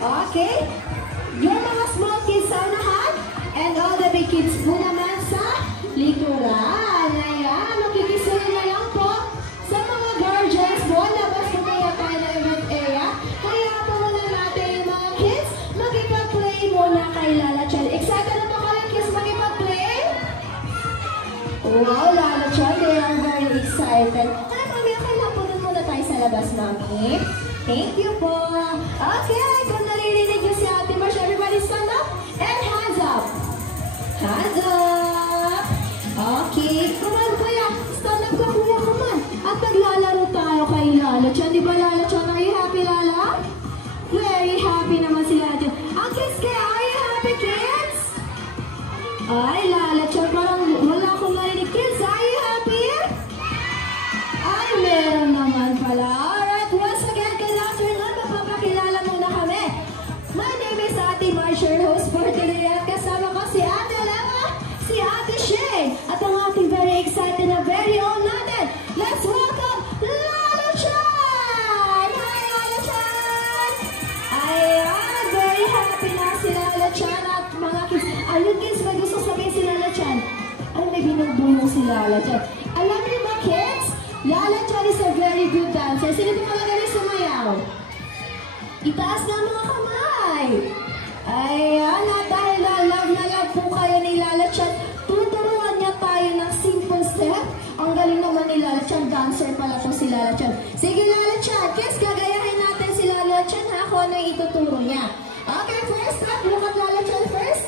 Okay? Yung mga small kids sa unahan, and all the big kids po naman sa likuran. Ayan, makikisuyo na lang po sa mga guardians mo. Labas po kaya tayo ng event area. Kaya po muna natin yung mga kids, magipag-play muna kay Lala Chan. Excited na po kayo kids magipag-play? Wow, Lala Chan, they are very excited. Ay, mami, okay lang po dun muna tayo sa labas, mami. Thank you po. Okay, kung naririnig niyo si Ate Marsh, everybody stand up and hands up. Hands up. Okay, come on kuya. Stand up ka kuya, come on. At naglalaro tayo kay Lala Chan. Di ba Lala Chan? Are you happy, Lala? Very happy naman si Lala Chan. Ang kids kaya, are you happy kids? Ay, Lala Chan, parang wala akong narinig. Kids, are you happy? Ay, meron naman pala. Alright, once again, good afternoon. Magpapakilala muna kami. My name is Ate Marsh, your host for today. At kasama ko si Ate Lema, si Ate Shane, at ang ating very excited na very own natin. Let's welcome Lala Chan! Hi, Lala Chan! Ayan, very happy na si Lala Chan at mga kids. Ayun kids, may gusto sabihin si Lala Chan. Ay, may binubuno si Lala Chan. Alam niyo ba kids? Lala Chan is a very good dancer. Sino po magaling sumayaw? Itaas na mga kamay. Ayan, at dahil na love po kayo ni Lala Chan, tuturuan niya tayo ng simple step. Ang galing naman ni Lala Chan, dancer pala po si Lala Chan. Sige Lala Chan, kids, gagayahin natin si Lala Chan ha, kung ano yung ituturo niya. Okay, first step, look at Lala Chan first.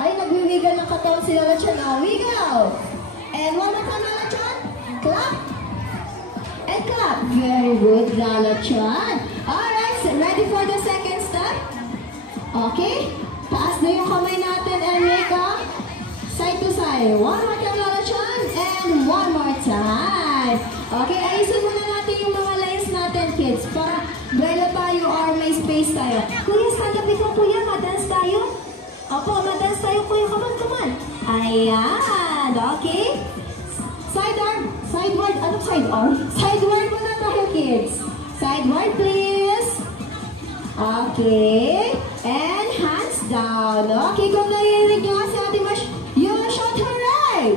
Ay, nagwiwigan ng katawan si Lala Chan. Oh, we go. And one more time, Lala Chan. Clap. And clap. Very good, Lala Chan. Alright, so ready for the second step? Okay. Taas na yung kamay natin and make a side to side. One more time, Lala Chan. And one more time. Okay, ayusin muna natin yung mga lines natin, kids. Para belo tayo or may space tayo. Kuya, stand up ikaw, kuya. Madance tayo. Opo, madance tayo, kuya. Come on, come on. Ayan. Okay. Side arm. Sideward. Anong side arm? Sideward muna tayo, kids. Sideward, please. Okay. And hands down. Okay, kung narinig nyo si Ate Marsh, you shout hooray!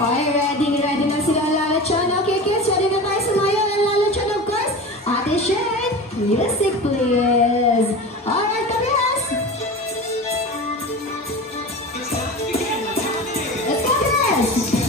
Okay, ready na sila Lala Chan. Okay, kids, ready na tayo sumayaw. And Lala Chan, of course. Ate Shane, music please. Alright, come here. Let's go, kids.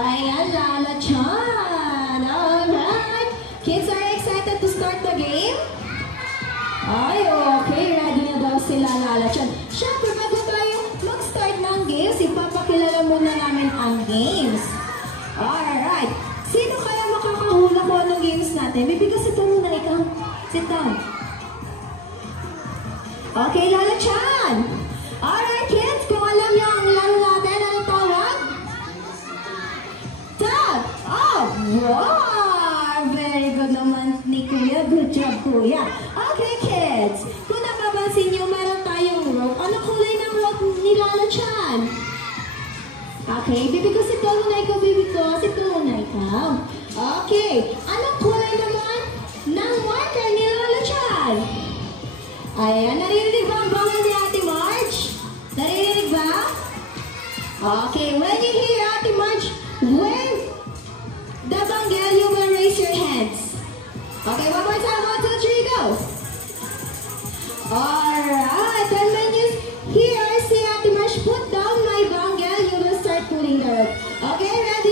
Ayan, Lala Chan. Alright. Kids, are you excited to start the game? Ay, okay. Ready na daw sila, Lala Chan. Siyempre, bago tayo mag-start ng games, ipapakilala muna namin ang games. Alright. Sino kaya makakahula ko anong games natin? Maybe kasi turo na ikaw. Sit down. Okay, Lala Chan. Alright, kids. Kung alam niyo ang laro natin, ano tawag? Tag! Oh, wow! Very good naman ni Kuya. Good job, Kuya. Okay, kids. Kung napapansin niyo, meron tayong rope. Ano kulay ng rope ni Lala Chan? Okay, baby ko, sit down na ikaw, baby ko. Sit down na ikaw. Okay. Anong kulay naman ng marker ni Lala Chan? Ayan, naririnig ba ang bawal ni Ate Marge? Naririnig ba? Okay, when you hear Ate Marge wave the bangle, you will raise your hands. Okay, one more time. 1, 2, 3, go. Alright, and when you hear si Ate Marge put down my bangle, you will start pulling the rope. Okay, ready?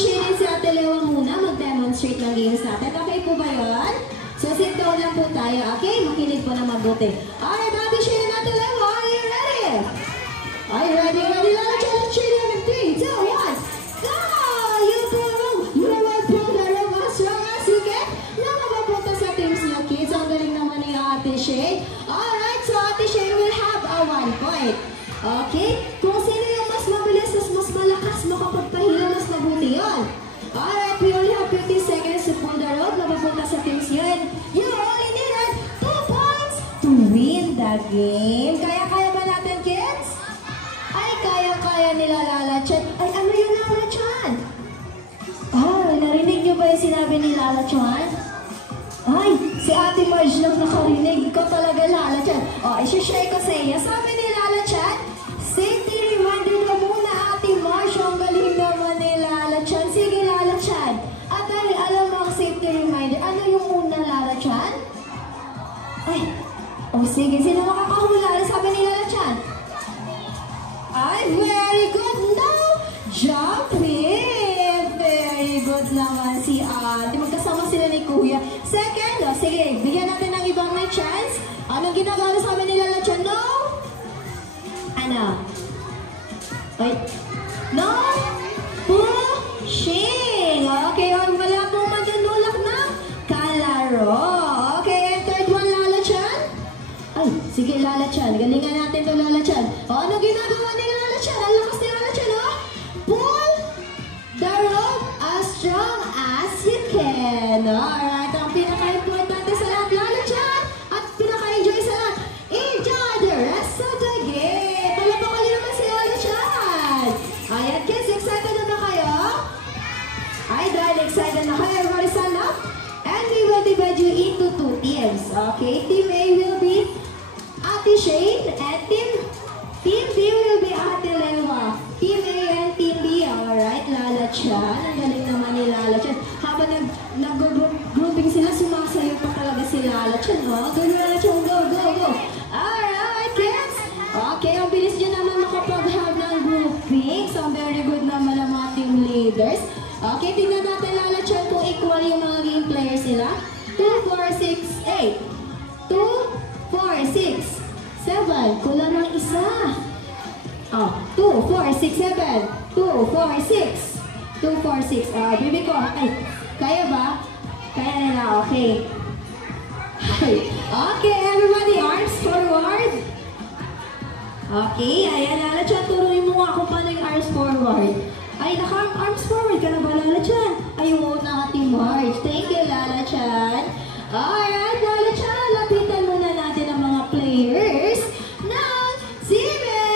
Shane si Ate Lewa muna mag-demonstrate ng games natin. Okay po ba yun? So, sit down lang po tayo. Okay? Makinig po na mabuti. Alright, Ate Shane and Ate Lewa, are you ready? Are you ready? Ready? Let's cheer in 3, 2, 1. Go! You go! You will pull the rope as strong as you can. Na mapapunta sa teams niyo, kids. Ang galing naman ni Ate Shane. Alright, so Ate Shane will have a 1 point. Okay? Kung sino yung mas mabilis, mas malakas, makapagpahila, mas mabuti yun. Alright, we only have 50 seconds to pull the rope. Mapapunta sa teams yun. You only needed 2 points to win the game. Kaya ba natin, kids? Ay, kaya nila Lala Chan. Ay, ano yung Lala Chan? Ay, narinig niyo ba yung sinabi ni Lala Chan? Ay, si Ate Marge lang nakarinig. Ikaw talaga, Lala Chan. O, isi-share ko sa iyo. Sabi ni Lala Chan, safety reminder na muna, Ate Marge. Ang galing naman ni Lala Chan. Sige, Lala Chan. At dahil alam mo ang safety reminder, ano yung una, Lala Chan? Ay, sige. Sino makakahula? Sabi ni Lala Chan. Ay, very good. Now, jump in. Very good naman si Ate. Magkasama sila ni Kuya. Second, sige, bigyan natin ng ibang may chance. Anong ginagawa sa amin ni Lala Chan? No? Ano? Wait. No? Pushing. Okay, wala pong manunulak na kalaro. Okay, and third one, Lala Chan. Ay, sige Lala Chan. Galingan natin to Lala Chan. O, ano ginagawa ni Lala Chan? Ang lakas ni Lala Chan, o? Pull the rope as strong as you can. Alright, ang pinaka-importante sa lahat, Lala Chan, at pinaka-enjoy sa lahat, enjoy the rest of the game. Palapakan niyo naman si Lala Chan. Ayan, kids, excited na ba kayo? Ay, dahil excited na kayo, everybody stand up. And we will divide you into 2 teams. Okay, Team A will be Ate Shane, and Team B will be Ate Lewa. Team A and Team B, alright, Lala Chan. Ang galing naman ni Lala Chan. Habang nag-grouping sila, sumasayo pa talaga si Lala Chan. Oh, go Lala Chan, go, go, go. Alright, kids. Okay, ang bilis nyo naman makapag-have ng grouping. So, very good naman ang mga team leaders. Okay, tingnan natin Lala Chan kung equal yung mga game players sila. 2, 4, 6, 8. 2, 4, 6, 7. Kulang ng isa. Oh, 2, 4, 6, 7. 2, 4, 6. 2, 4, 6. Bibi ko. Ay, kaya ba? Kaya nila, okay. Okay, everybody, arms forward. Okay, ayan, Lala Chan, turuin mo nga kung paano yung arms forward. Ay, naka-arms forward ka na ba, Lala Chan? Ay, wow na Ate Marge. Thank you, Lala Chan. Alright, Lala Chan, lapitan muna natin ang mga players ng Team A.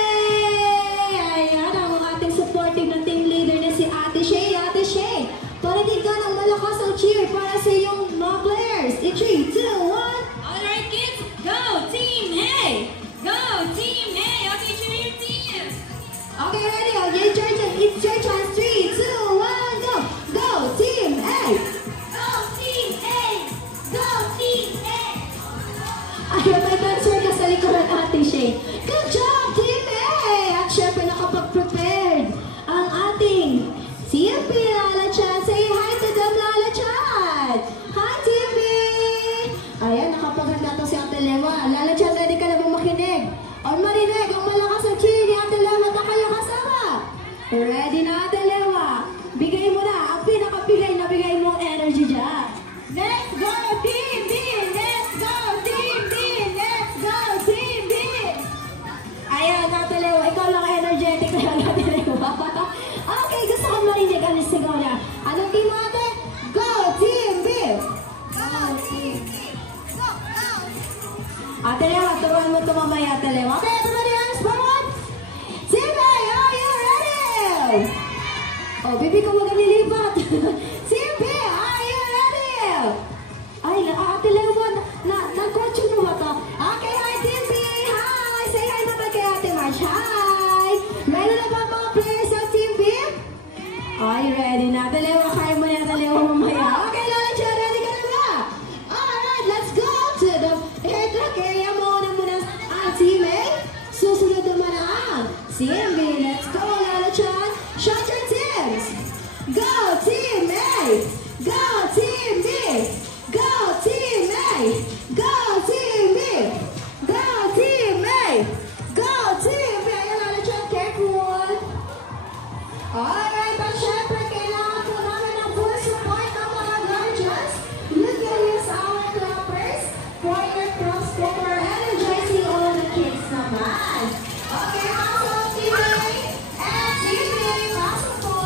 Ayan, ang ating supporting na team leader na si Ate Shay. Ate Shay, parinig ka ng malakas ang cheer para sa iyong mga players. In 3, 2, 1. Alright, kids, go Team A! Go Team A! Okay, cheer your team! Okay, ready? Okay, it's your chance. 3, 2, 1, go! Go, Team A! Go Team A! Go Team A! Ayun, may dancer ka sa likuran, Ate Shay. Good job, Team A! At syempre nakapag-prepared ang ating Team B, Lala Chan. Say hi to them, Lala Chan! Hi, Team B! Ayan, nakapaghanda to si Ate Lewa. Lala Chan, ready ka na bang makinig? O marinig, ang malakas ang cheer ni Ate Lewa na kayo kasama. Ready na, Ate Lewa? Bigay mo na ang pinakabigay na bigay mong energy dyan. Let's go, Team B! Let's go, Team B! Let's go, Team B! Ayan, Ate Lewa, ikaw lang energetic na yan, Ate Lewa. Okay, gusto ko marinig ang sigaw niya. Anong team mo, Ate? Go, Team B! Go Team B! Go! Go! Ate Lewa, turuan mo ito mamaya, Ate Lewa. Okay, everybody, hands forward! Team A, are you ready? Oh, bibi ko mo nalilipat. Team B, are you ready? Ay, Ate Lewa, nag-coach mo ba ito? Okay, hi, Team B! Hi! Say hi naman kay Ate Marge. Hi! Meron na ba mga players sa Team B? Ay, ready na. Ate Lewa, kaya mo na Ate Lewa mamaya. Okay, Lala Chan, ready ka na ba? Alright, let's go to the haircut area muna ang Team A. Susunod naman ang Team B. Let's go, Lala Chan. Shut your teams. Go, Go Team B! Go Team A! Go Team B! Go Team A! Go Team B! Ayan, lalo dyan, careful! Alright, at syempre, kailangan po namin ng full support ng mga guardians. You can use our clappers for your cross for energizing all the kids naman. Okay, also, Team A and Team B, pasok po.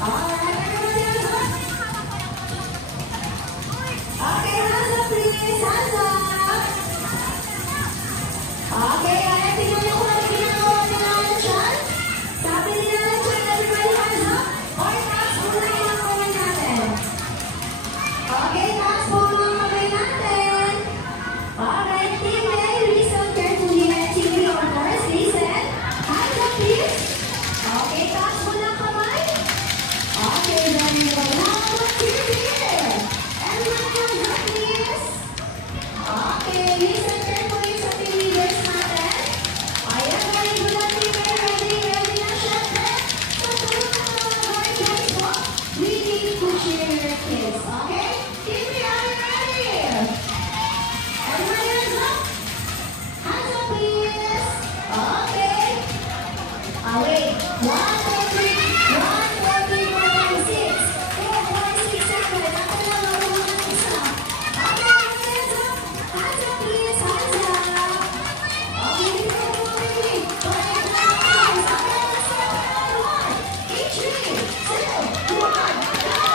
Alright, everybody hands up. Okay, hands up please, hands up. Okay, ayan, tingnan niyo kung ano ginagawa nila dyan. Sabi nila dyan, everybody hands up. Or taas muna yung kamay natin. Okay, taas po mga kamay natin. Alright, Team A, listen carefully. And Team B, of course, listen. Hands up please. Okay, taas mo ng kamay. Okay, very well. Now, Team B. Everyone hands up please. Okay, listen carefully sa team leaders natin. Ayan, very good at Team A. Ready na syempre. Sa tulong ng mga guardians po, we need to cheer your kids, okay? Team B, are you ready? Everybody hands up. Hands up please. Okay. Wait. 1, 2, 3. 1, 2, 3, 4, 5, 6. 4, 5, 6, 7. Ako na marunong ng isa. Okay, hands up. Hands up please. Hands up. Okay, dito po kami. 5, 6, 7, 1. Each 3, 2, 1, go!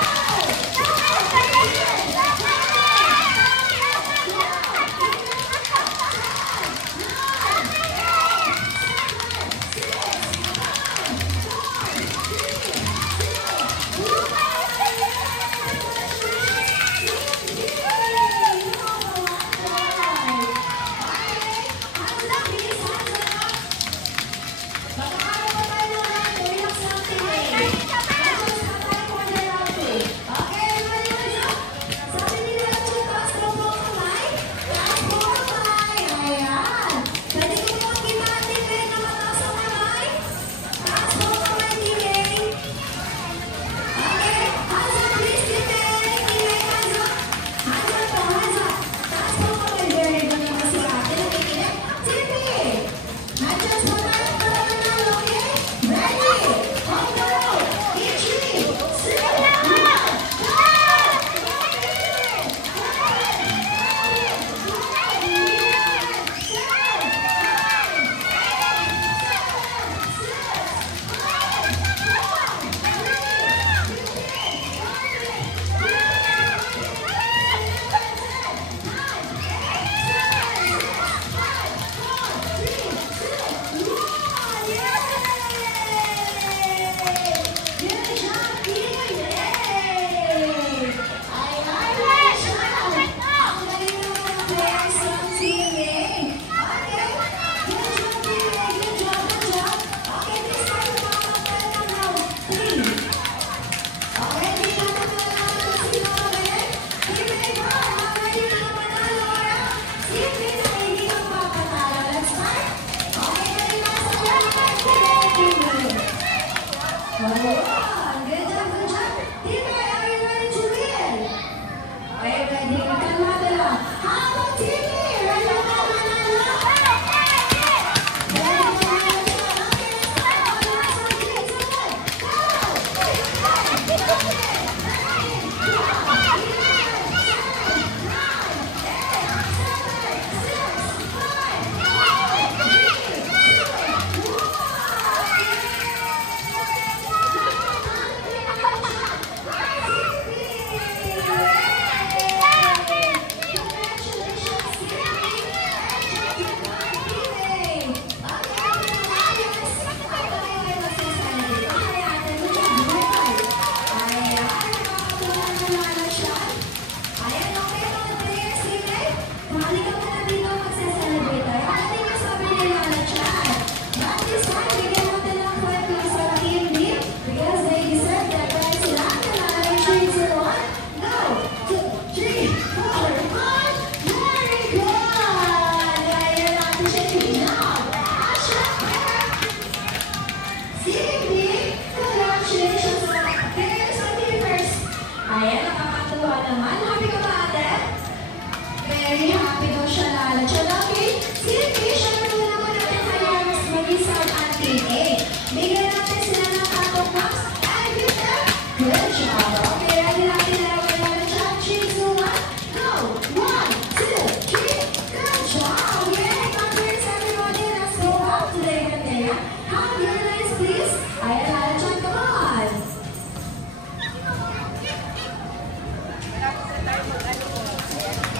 Team A. Bigyan natin sila ng katong box. And give them good job. Okay, ready natin na rin natin siya. 3, 2, 1, go! 1, 2, 3, good job! Yay! Congrats everybody! Let's go out today, Katea. Have your names, please. Ayan, Lala Chan, come on!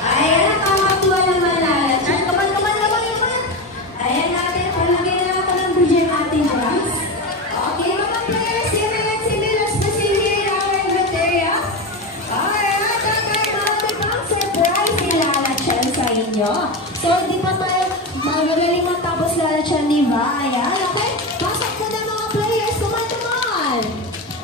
Ayan, nakakatuwa naman, Lala Chan. Come on, come on, come on, come on! Ayan natin, palagay na natin ang bridge yung ating box. Okay, mga players, si Ryan, si Milos, si Hira, our Katea. Alright, ang pang surprise si Lala Chan sa inyo. So, hindi pa tayo magaling matapos Lala Chan, di ba? Ayan, okay? Pasok ko na mga players, come on, come on!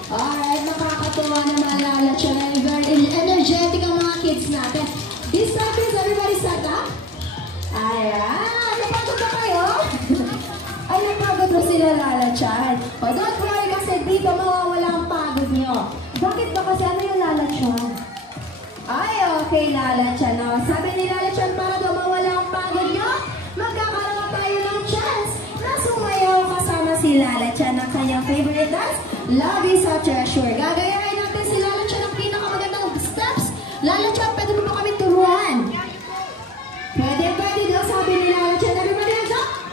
Alright, nakakatuwa naman Lala Chan. Very energetic ang mga kids natin. This time, please, everybody stand up. Ayan, napagod na kayo? Ay, napagod na sila Lala Chan. O, don't worry kasi dito mawawala ang pagod nyo. Bakit ba kasi ano yung Lala Chan? Ay, okay, Lala Chan. O, sabi ni Lala Chan, para daw mawala ang pagod nyo, magkakaroon na tayo ng chance na sumayaw kasama si Lala Chan ng kanyang favorite dance, Love is a Treasure. Gagayahin natin si Lala Chan ng pinakamagandang steps. Lala Chan, pwede mo ba kami turuan? Pwede daw, sabi ni Lala Chan. Everybody hands up?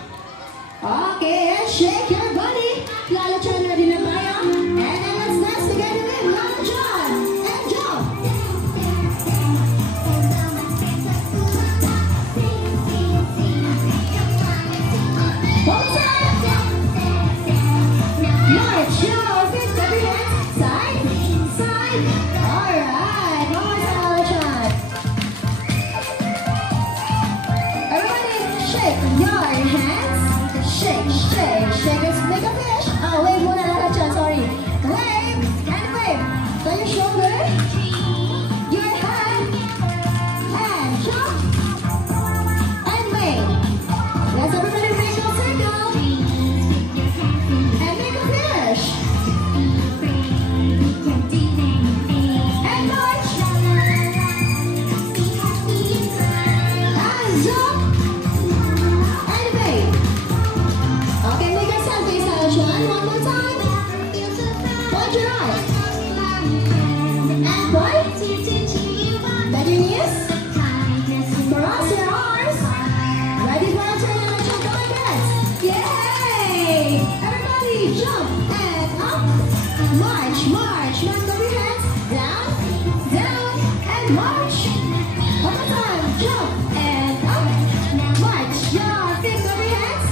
Okay, and shake your body. Lala Chan, ready na tayo? And then let's dance together with Lala Chan. And jump! Both sides! March your feet, every hand. Side, side. Alright, one more time, Lala Chan. Everybody shake your hands. Shake, shake, shake. Let's make a fish. Oh, wave muna Lala Chan, sorry. Wave and wave. So your shoulder, your hand, and jump, and wave. Let's everybody make a circle. And make a fish. And march. And jump. And wave. Okay, make a selfie, Lala Chan. One more time. Point your eyes. And point. Bend your knees. Cross your arms. Ready for a turn, Lala Chan. Come on, guys. Yay! Everybody jump and up. March, march. March over your hands. Down, down, and march. One more time. Jump and up. March. Your feet over your hands.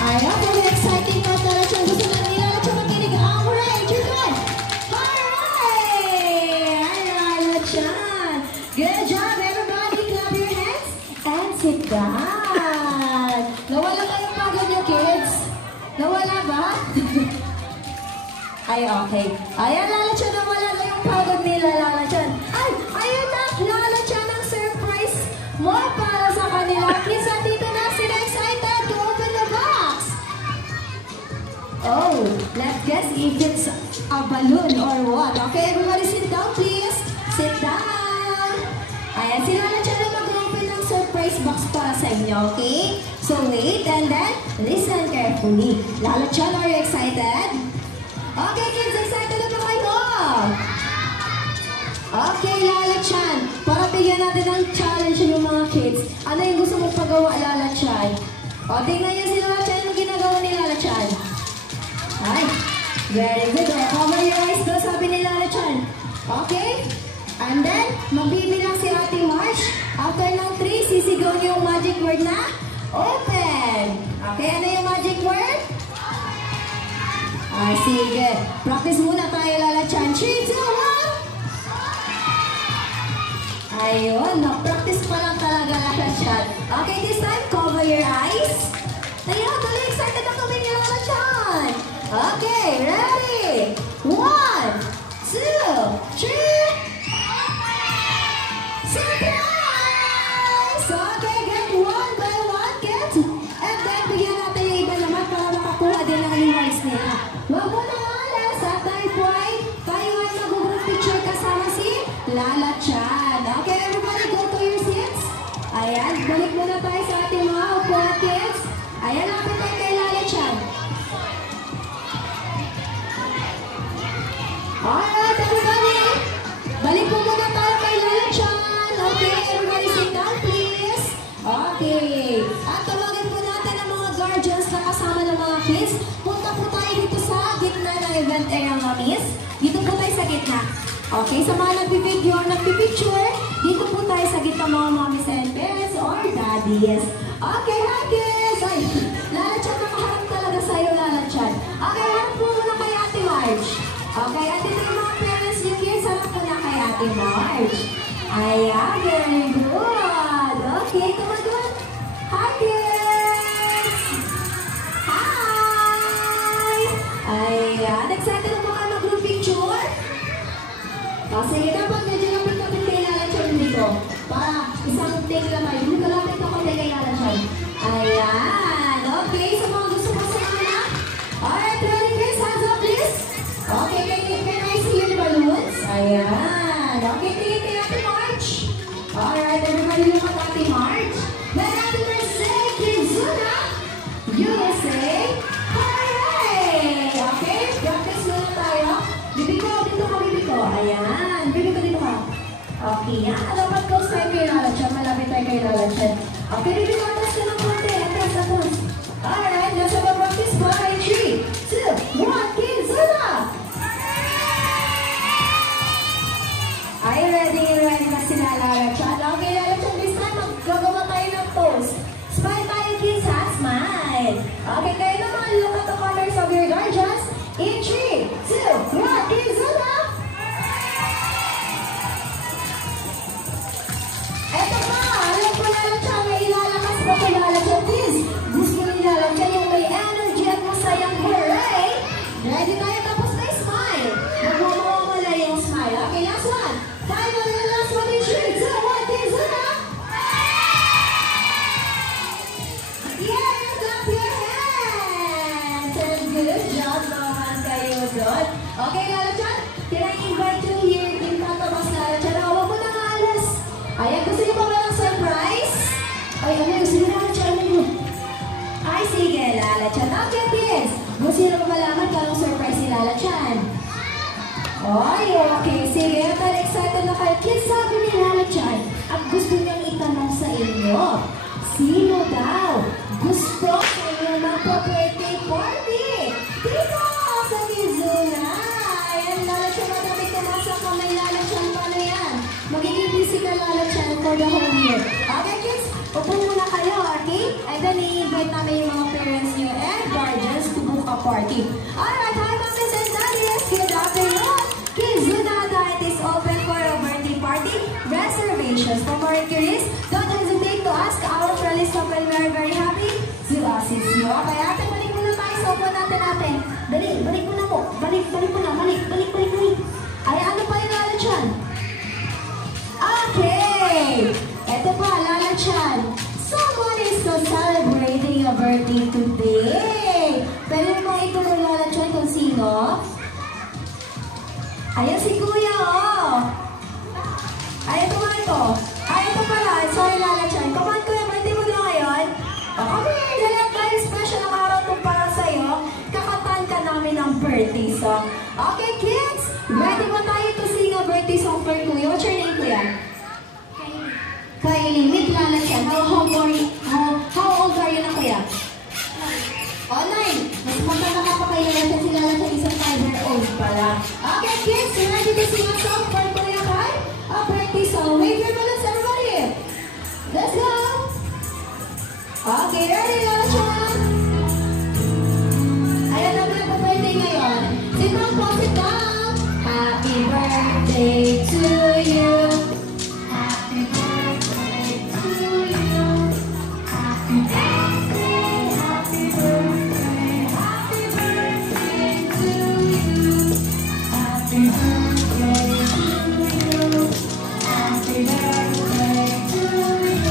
Ayaw, very exciting na Lala Chan. Gusto na ni Lala Chan makinig ang hooray! Children! Hooray! Ay, Lala Chan! Good job, everybody! Clap your hands and sit down! Nawala kayong pagod niyo, kids? Nawala ba? Ay, okay. Ayan, Lala Chan, nawala na yung pagod nila, Lala Chan. Ay, ayun na! Lala Chan ang surprise mo para sa kanila. Please, dito na sila excited to open the box. Oh, let's guess if it's a balloon or what. Okay, everybody sit down, please. Sit down. Ayan, si Lala Chan ang mag-open ng surprise box para sa inyo, okay? So wait and then listen carefully. Lala Chan, are you excited? Okay, kids, excited na ba kayo? Okay, Lala Chan. Para bigyan natin ng challenge yung mga kids. Ano yung gusto mong pagawa, Lala Chan? O, tingnan niyo si Lala Chan yung ginagawa ni Lala Chan. Ay, very good. Cover your eyes daw, sabi ni Lala Chan. Okay? And then, magbibilang si Ate March. After ng 3, sisigaw niyo yung magic word na open. Okay, ano yung magic word? Ah, sige. Practice muna tayo, Lala Chan. 3, 2, 1. Ayun, na-practice pa lang talaga, Lala Chan. Okay, this time, cover your eyes. Ayun, tuloy excited na kami ni Lala Chan. Okay, ready? 1, 2, 3. Surprise! Okay, get one by one, get. And then, bigyan natin yung iba naman para makakuha din ng rewards nila. Huwag mo na alas, at tayo po ay mag-group picture kasama si Lala Chan. Okay, everybody, go to your seats. Ayan, balik muna tayo sa ating mga upuan. Alright, everybody. Balik po muna tayo kay Lala Chan. Okay, everybody sit down, please. Okay. At tawagin po natin ang mga guardians na kasama ng mga kids. Punta po tayo dito sa gitna ng event area ng miss. Dito po tayo sa gitna. Okay, sa mga nagpipideo or nagpipicture, dito po tayo sa gitna mga mommies and parents or daddies. Okay, hi kids! Ay, Lala Chan, nakaharap talaga sa'yo, Lala Chan. Okay, harap po muna kay Ate Marge. Okay, at dito yung mga parents niyo kids, harap po na kay Ate Marge. Ayan, very good. Okay, come on. Hi kids! Hi! Ayan, excited na po kayo mag-group picture? Sige, dapat medyo lapit-lapit kay Lala Chan dito. Para isang take lang kayo. Dito lapit ako kay Lala Chan. Ayan. Okay, sa mga gusto ko sa mga. Alright, ready guys? Hands up please. Okay, can I see your balloons? Ayan. Okay, tingin Ate Marge. Alright, everybody look at Ate Marge. Then Ate Marge say, Kizuna, USA. Hooray! Okay, practice muna tayo. Bibig ko, dito ka, bibig ko. Ayan, bibig ko dito ka. Okay, yan. Dapat close tayo kay Lala Chan. Malapit tayo kay Lala Chan. Okay, bibig ko, atas ka ng konti. Atas. Alright, nasa mag-practice po. 3, 2, 1, Kizuna! Are you ready? Ready na sila, Lala Chan? Okay, Lala Chan, this time, maggagawa tayo ng pose. Smile tayo, kids, ha? Smile. Okay, kayo naman, look at the corners of your guardians. In 3, 2, 1, Kizuna! Eto pa, alam ko Lala Chan, may ilalakas pa kay Lala Chan, please. Gusto ni Lala Chan yung may energy at masayang hooray. Ready tayo, tapos na smile. Magmamawala yung smile. Okay, last one. Final and last one in 3, 2, 1, Kizuna! Yeah, you clap your hands! And good job naman kayo doon. Okay, Lala Chan, can I invite you here in front of us, Lala Chan? Huwag mo nang alas. Ayan, gusto niyo pa ba ng surprise? Ay, ano, gusto niyo Lala Chan? Ay, sige, Lala Chan. Okay, kids. Gusto niyo na malaman kung anong surprise ni Lala Chan? Ay, okay. Sige, tayo excited na kayo. Kids, sabi ni Lala Chan, at gusto niyang itanong sa inyo, sino daw gusto sa inyo magpa-birthday party? Dito sa Kizuna! Ayan, Lala Chan, madami tumasa kamay, Lala Chan. Paano yan? Magiging busy ka, Lala Chan, for the whole year. Okay, kids? Upo muna kayo, okay? And then, i-invite namin yung mga parents niyo and guardians to book a party. Alright, hi, mommies and daddies. Good afternoon. Kizuna Diet is open for a birthday party reservations. For more inquiries, don't hesitate to ask our friendly staff and we're very happy to assist you. Okay, ate, balik muna tayo sa upo natin. Balik muna po. Balik muna. Balik. Ay, ano pa yung Lala Chan? Okay. Eto pa, Lala Chan. Someone is celebrating a birthday today. Pwede mo ituro, Lala Chan, kung sino? Ayan si Kuya, oh. Ay, ito nga ito. Ay, ito pala. Sorry, Lala Chan. Come on, Kuya, birthday mo na ngayon. Okay, dahil very special ang araw ito para sa'yo. Kakatan ka namin ng birthday song. Okay, kids, ready ba tayo to sing a birthday song for Kuya? What's your name, Kuya? Kylie. Wait, Lala Chan. How old are you na, Kuya? 9. Mas matanda ka pa kay Lala Chan. Si Lala Chan isang 5-year-old pala. Okay, kids, ready to sing a song for Kuya Kai? A birthday song. Wave your balloons, everybody. Let's go. Okay, ready, Lala Chan? Ayan na mga birthday ngayon. Sit down po, sit down. Happy birthday to you. Happy birthday to you. Happy birthday, happy birthday, happy birthday to you. Happy birthday to you. Happy birthday to you.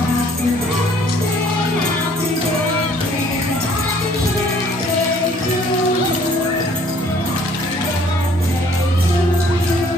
Happy birthday, happy birthday, happy birthday to you. Happy birthday to you.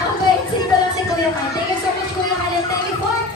Ang bait, simple lang si Kuya Kyle. Thank you so much, Kuya Kyle. Thank you for